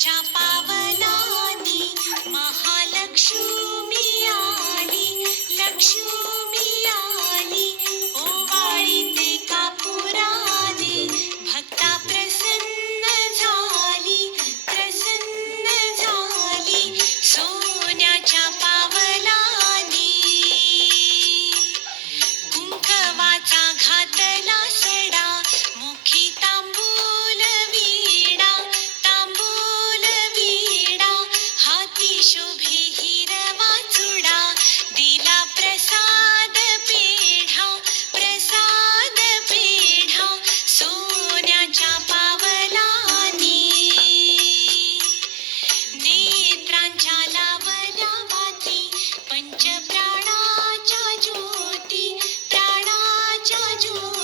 চাপা you.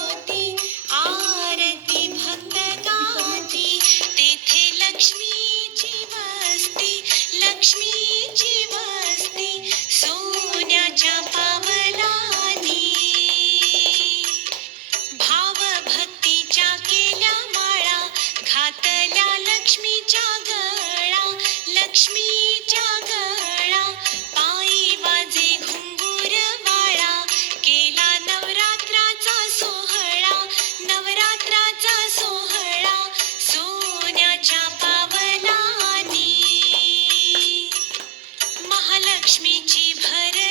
लक्ष्मीची भर